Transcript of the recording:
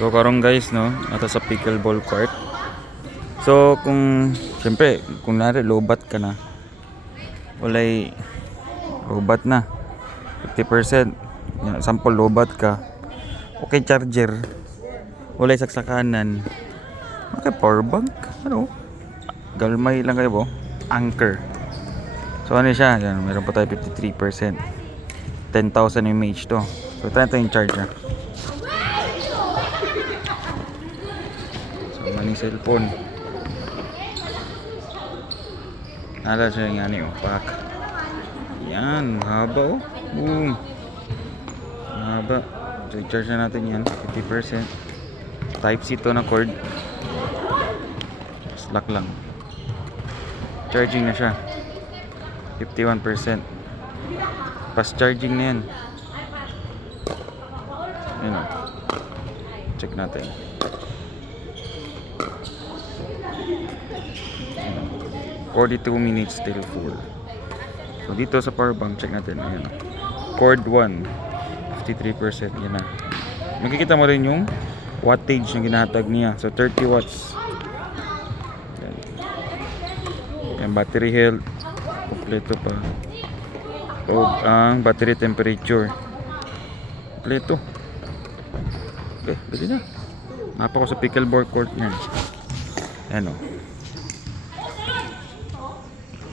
So karon guys no, ato sa pickleball court. So kung siyempre kung nari lobat ka na, walay lobat na 50%. Yan, sample lobat ka. Okay charger. Walay saksakanan. Okay power bank. Ano? Galmay lang kayo po. Anchor. So ano siya? Yan, meron pa tayo 53%. 10,000 mAh to. So try natin yung charger. Maning cellphone. Nala siya yung ano pack. Yan, mahaba oh. Boom. Mahaba. So i-charge na natin yan. 50%. Type C to na cord. Slack lang. Charging na siya. 51%. Fast charging na yan. Yan o. Check natin. 42 minutes still full. So dito sa power bank, check natin. Ayan. Cord 1, 53%. Yan na. Makikita mo rin yung wattage na ginahatag niya. So 30 watts. Yan. Yan, battery health. Kompleto pa. O ang battery temperature. Kompleto. Okay, pwede na. Napa ko sa pickleball court niyan. Ayan o.